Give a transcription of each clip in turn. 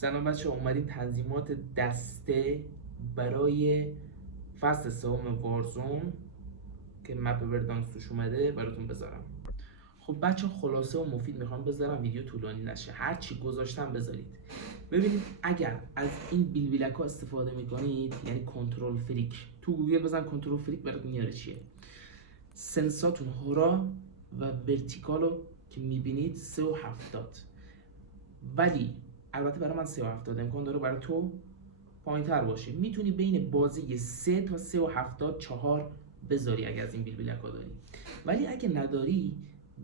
سلام بچه، اومدیم تنظیمات دسته برای فصل سوم وارزون که مپ وردانکس توش اومده براتون بذارم. خب بچه خلاصه و مفید میخوام بذارم، ویدیو طولانی نشه، هر چی گذاشتم بذارید. ببینید اگر از این بیلبیلک ها استفاده میکنید، یعنی کنترل فریک، تو گوگل بزن کنترل فریک برات میاره چیه. سنساتون هورا و ورتیکالو که میبینید 3.70، ولی البته برای من 3.70 امکان داره برای تو پایین تر باشه. میتونی بین بازی 3 تا 3.74 بذاری اگه از این بیلبیلک ها داری، ولی اگه نداری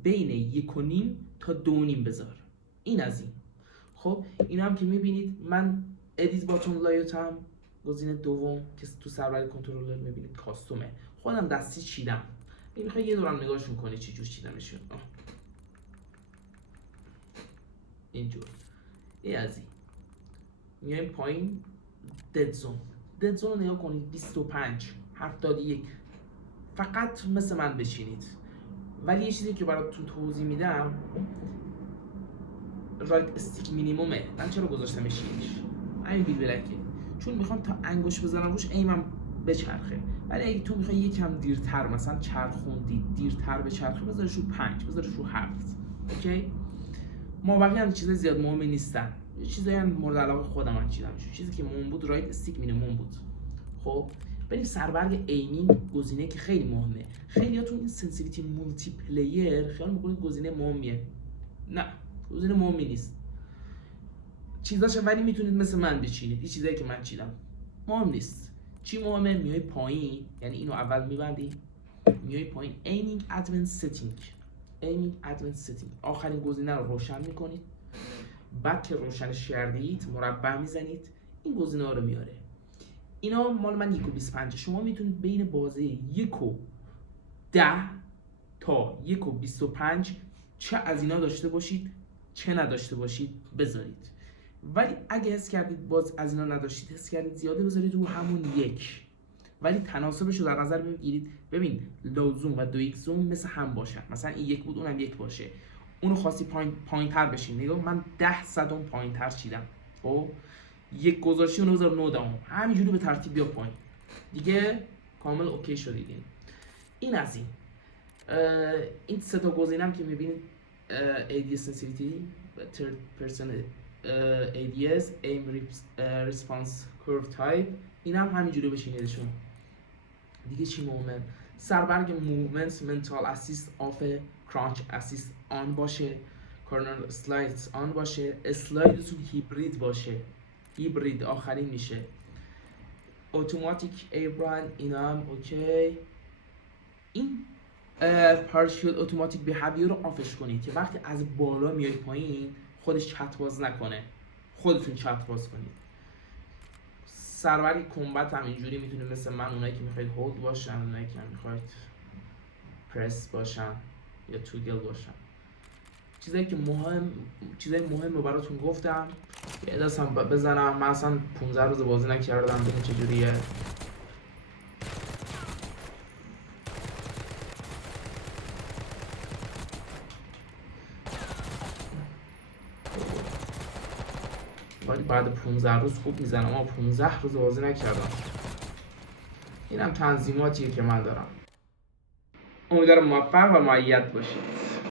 بین 1.5 تا 2.5 بذار. این از این. خب این هم که میبینید من ادیت باتون لایوتم گزینه دوم که تو سرور کنترلر میبینید کاستومه، خودم دستی چیدم. میخوای یه دورم نگاهش میکنی چی جور چیدمشون. اینجور. این از این. میایم پایین دد زون رو نگاه کنید 25 71. فقط مثل من بچینید، ولی یه چیزی که براتون توضیح میدم، رایت استیک مینیمومه. من چرا گذاشتمش 6؟ همین بیلبلکه، چون میخوام تا انگوش بزنم روش ایمم بچرخه. ولی اگه تو میخوای یکم دیرتر مثلا چرخوندی دیرتر بچرخه، بذارش رو 5، بذارش رو 7. اوکی؟ ما بقیه هم چیزای زیاد مهمی نیستن، چیزایی هم مورد علاقه خودم من چیدمشون. چیزی که مهم بود رایت استیک مینیمم بود. خب بریم سربرگ ایمینگ، گزینه که خیلی مهمه. خیلیاتون این سنسیتیویتی مولتی پلیر خیال میکنید گزینه مهمیه. نه، گزینه مهمی نیست. چیزاش ولی میتونید مثل من بچینید. این چیزایی که من چیدم مهم نیست. چی مهمه؟ میای پایین، یعنی اینو اول میبندی، میای پایین ایمینگ ادوانس ستینگ. ایمینگ ادوانس ستینگ آخرین گزینه رو روشن میکنید. بعد که روشنش کردید مربع میزنید، این گزینه ها رو میاره. اینا مال من 1.25. شما میتونید بین بازه 1.10 تا 1.25 چه از اینا داشته باشید چه نداشته باشید بذارید. ولی اگه حس کردید باز از اینا نداشتید، حس کردید زیاده، بذارید رو همون 1. ولی تناسبش رو در نظر بگیرید. ببین لو زوم و 2x زوم مثل هم باشن. مثلا این 1 بود اونم 1 باشه. اونو خواستی پایین تر بشین، نگاه من 10 صدم پایین تر چیدم. خب 1 گذاشتی اونو بذار 9 دهم، همینجوری به ترتیب بیا پایین دیگه. کامل اوکی شدید. این از این سه تا گزینه‌ام که می‌بینید ADS sensitivity، third person ADS aim response curve type، اینا هم همینجوری بشینیدشون دیگه. چی مهمه؟ سربرگ موومنت منتال اسیست آف، کرانچ اسیست آن باشه، کورنر اسلایدز آن باشه، اسلایدتون هیبرید باشه. هیبرید آخرین میشه. اتوماتیک ایبران اینا هم اوکی. این پارشیل اتوماتیک بیهیویر رو آفش کنید که وقتی از بالا میای پایین خودش چت باز نکنه، خودتون چت باز کنید. سربرگ کمبت هم اینجوری میتونه مثل من، اونایی که میخواید هولد باشن، اونایی که میخواید پرس باشن یا توگل باشن. چیزایی مهم رو براتون گفتم. یه دست هم بزنم. من اصلا 15 روز بازی نکردم، ببین چجوریه. ولی بعد 15 روز خوب میزنم، اما 15 روز بازی نکردم. اینم تنظیماتیه که من دارم. امیدوارم موفق و مؤید باشید.